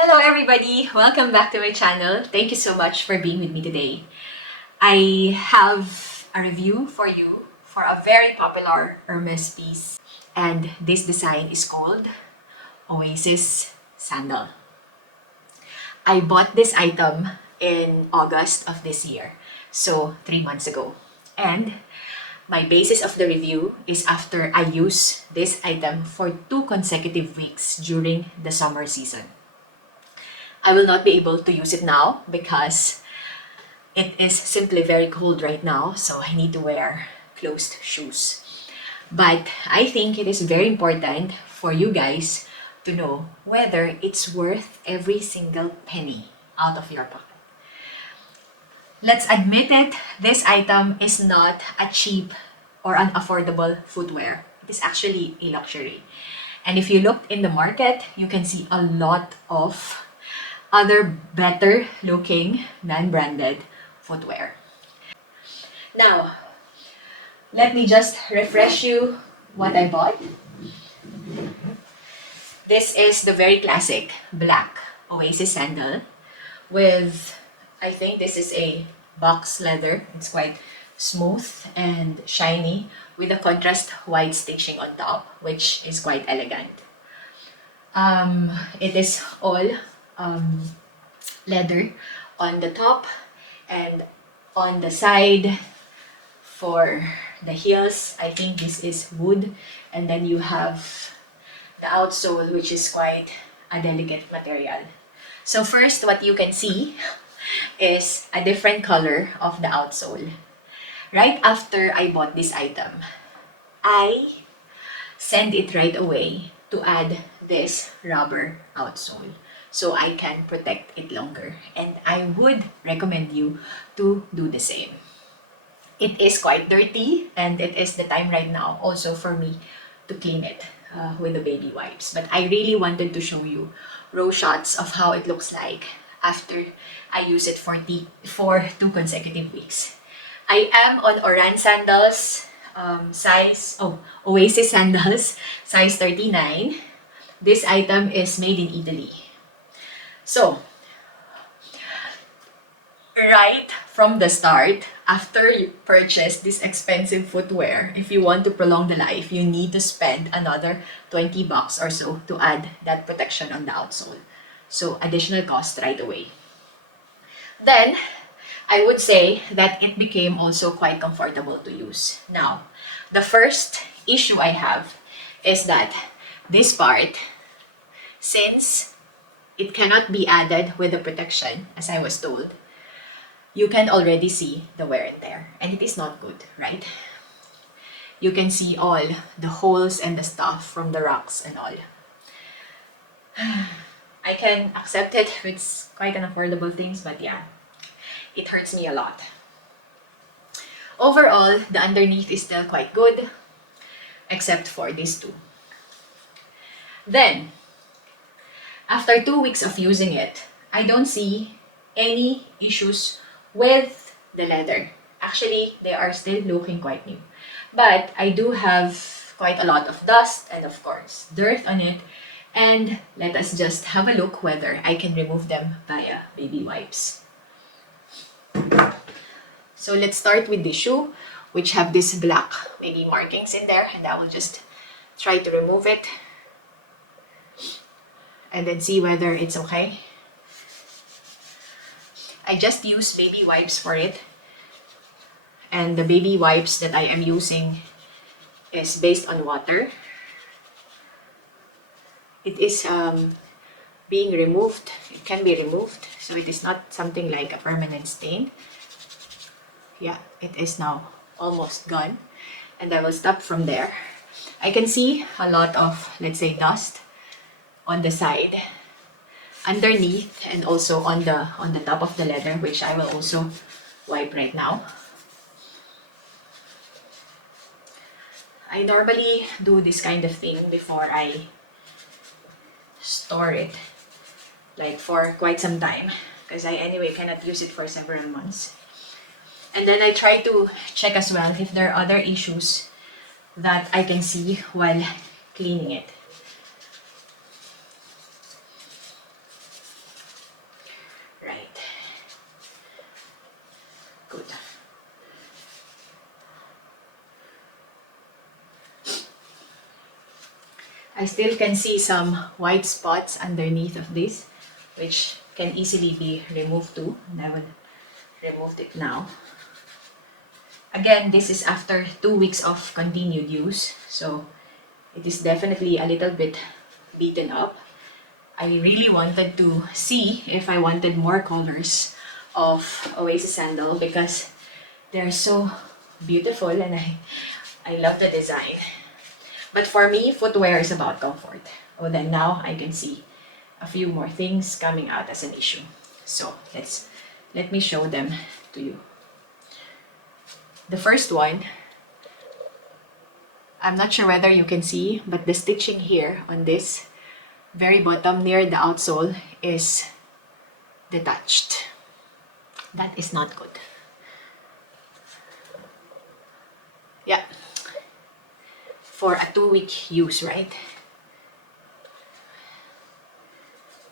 Hello everybody! Welcome back to my channel. Thank you so much for being with me today. I have a review for you for a very popular Hermes piece, and this design is called Oasis Sandal. I bought this item in August of this year, so 3 months ago. And my basis of the review is after I use this item for 2 consecutive weeks during the summer season. I will not be able to use it now because it is simply very cold right now, so I need to wear closed shoes. But I think it is very important for you guys to know whether it's worth every single penny out of your pocket. Let's admit it, this item is not a cheap or an affordable footwear. It is actually a luxury. And if you look in the market, you can see a lot of other better looking non-branded footwear. Now, let me just refresh you what I bought. This is the very classic black Oasis sandal with, I think this is a box leather. It's quite smooth and shiny with a contrast white stitching on top, which is quite elegant. It is all leather on the top and on the side. For the heels, I think this is wood, and then you have the outsole, which is quite a delicate material. So first, what you can see is a different color of the outsole. Right after I bought this item, I sent it right away to add this rubber outsole so I can protect it longer, and I would recommend you to do the same. It is quite dirty, and it is the time right now also for me to clean it with the baby wipes. But I really wanted to show you raw shots of how it looks like after I use it for 2 consecutive weeks. I am on Oran sandals, Oasis sandals, size 39. This item is made in Italy. So, right from the start, after you purchase this expensive footwear, if you want to prolong the life, you need to spend another 20 bucks or so to add that protection on the outsole. So, additional cost right away. Then, I would say that it became also quite comfortable to use. Now, the first issue I have is that this part, since it cannot be added with the protection, as I was told, you can already see the wear and tear, and it is not good, right? You can see all the holes and the stuff from the rocks and all. I can accept it, it's quite an affordable things, but yeah, it hurts me a lot. Overall, the underneath is still quite good, except for these two. Then, after 2 weeks of using it, I don't see any issues with the leather. Actually, they are still looking quite new. But I do have quite a lot of dust and of course dirt on it. And let us just have a look whether I can remove them via baby wipes. So let's start with the shoe, which have this black maybe markings in there, and I will just try to remove it and then see whether it's okay. I just use baby wipes for it, and the baby wipes that I am using is based on water. It is being removed, it can be removed, so it is not something like a permanent stain. Yeah, it is now almost gone, and I will stop from there. I can see a lot of, let's say, dust on the side, underneath, and also on the top of the leather, which I will also wipe right now. I normally do this kind of thing before I store it, like for quite some time, because I anyway cannot use it for several months. And then I try to check as well if there are other issues that I can see while cleaning it. I still can see some white spots underneath of this, which can easily be removed too, and I will remove it now. Again, this is after 2 weeks of continued use, so it is definitely a little bit beaten up. I really wanted to see if I wanted more colors of Oasis sandal because they're so beautiful and I love the design. But for me, footwear is about comfort. Oh, then now I can see a few more things coming out as an issue. So let me show them to you. The first one, I'm not sure whether you can see, but the stitching here on this very bottom near the outsole is detached. That is not good. Yeah. For a 2-week use, right?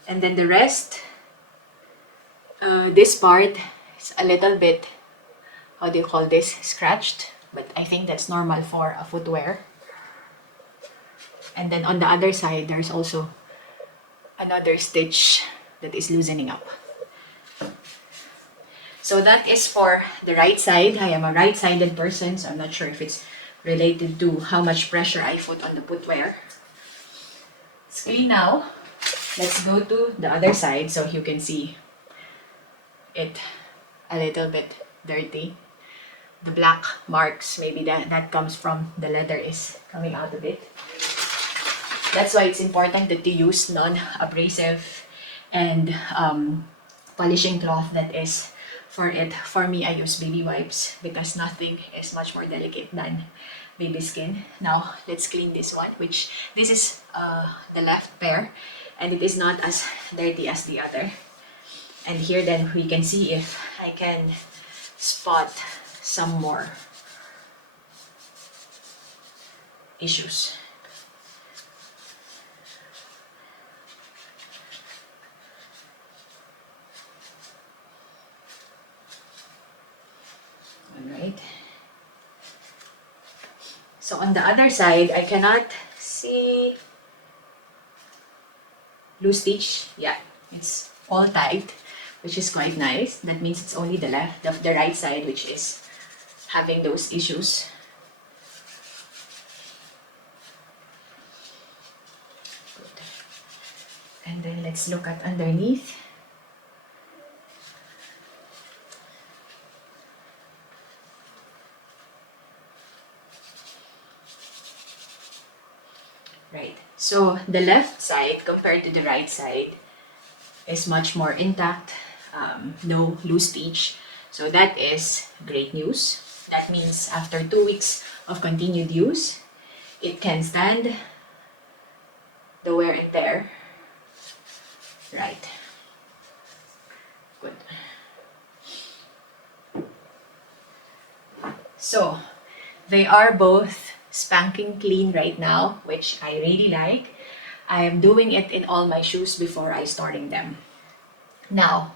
And then the rest, this part is a little bit, how do you call this, scratched, but I think that's normal for a footwear. And then on the other side, there's also another stitch that is loosening up. So that is for the right side. I am a right-sided person, so I'm not sure if it's related to how much pressure I put on the footwear. It's clean now. Let's go to the other side so you can see it a little bit dirty. The black marks, maybe that comes from the leather is coming out a bit. That's why it's important that you use non-abrasive and polishing cloth that is for it. For me, I use baby wipes because nothing is much more delicate than baby skin. Now, let's clean this one, which this is the left pair and it is not as dirty as the other. And here then we can see if I can spot some more issues. Alright. So on the other side, I cannot see loose stitch. Yeah, it's all tight, which is quite nice. That means it's only the right side which is having those issues. Good. And then let's look at underneath. Right. So the left side compared to the right side is much more intact. No loose stitch. So that is great news. That means after 2 weeks of continued use, it can stand the wear and tear. Right. Good. So they are both spanking clean right now, which I really like. I am doing it in all my shoes before I storing them. Now,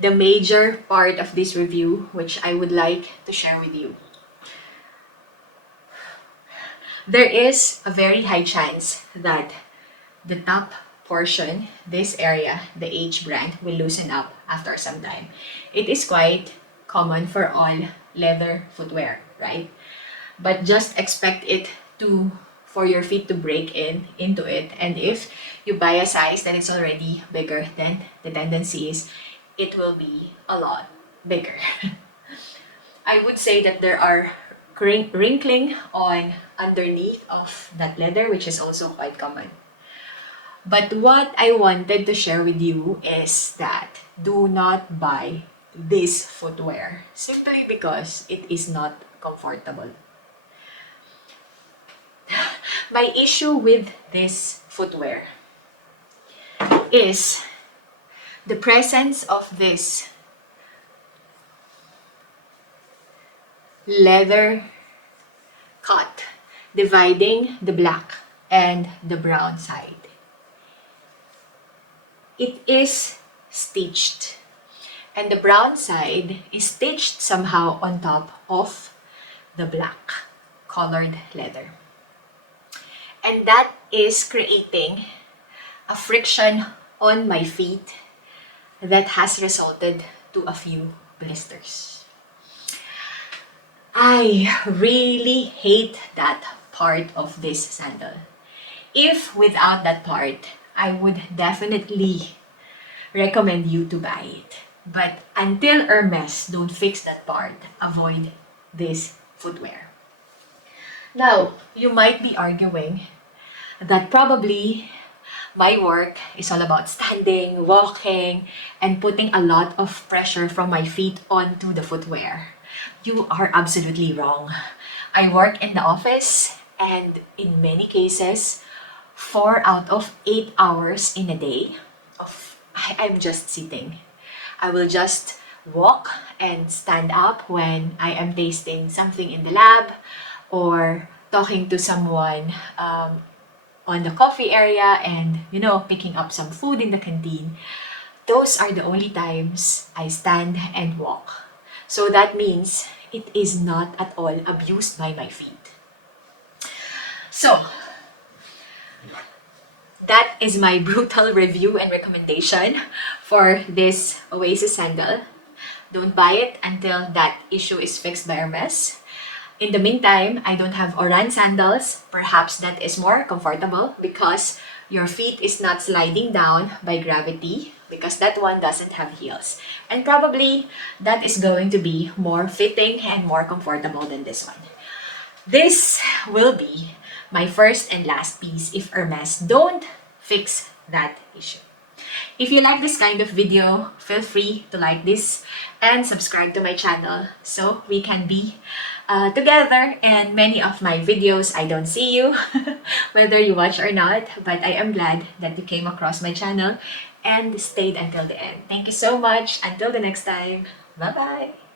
the major part of this review, which I would like to share with you. There is a very high chance that the top portion, this area, the H brand, will loosen up after some time. It is quite common for all leather footwear, right? But just expect it for your feet to break into it. And if you buy a size that is already bigger, then the tendency is it will be a lot bigger. I would say that there are wrinkling on underneath of that leather, which is also quite common. But what I wanted to share with you is that do not buy this footwear simply because it is not comfortable. My issue with this footwear is the presence of this leather cut dividing the black and the brown side. It is stitched, and the brown side is stitched somehow on top of the black colored leather. And that is creating a friction on my feet that has resulted to a few blisters. I really hate that part of this sandal. If without that part, I would definitely recommend you to buy it. But until Hermes don't fix that part, avoid this footwear. Now, you might be arguing that probably my work is all about standing, walking, and putting a lot of pressure from my feet onto the footwear. You are absolutely wrong. I work in the office, and in many cases, 4 out of 8 hours in a day, I'm just sitting. I will just walk and stand up when I am tasting something in the lab or talking to someone on the coffee area and, picking up some food in the canteen. Those are the only times I stand and walk. So that means it is not at all abused by my feet. So, that is my brutal review and recommendation for this Oasis sandal. Don't buy it until that issue is fixed by Hermes. In the meantime, I don't have Oran sandals. Perhaps that is more comfortable because your feet is not sliding down by gravity because that one doesn't have heels. And probably that is going to be more fitting and more comfortable than this one. This will be my first and last piece if Hermes don't fix that issue. If you like this kind of video, feel free to like this and subscribe to my channel so we can be together. And many of my videos, I don't see you, whether you watch or not, but I am glad that you came across my channel and stayed until the end. Thank you so much. Until the next time, bye-bye.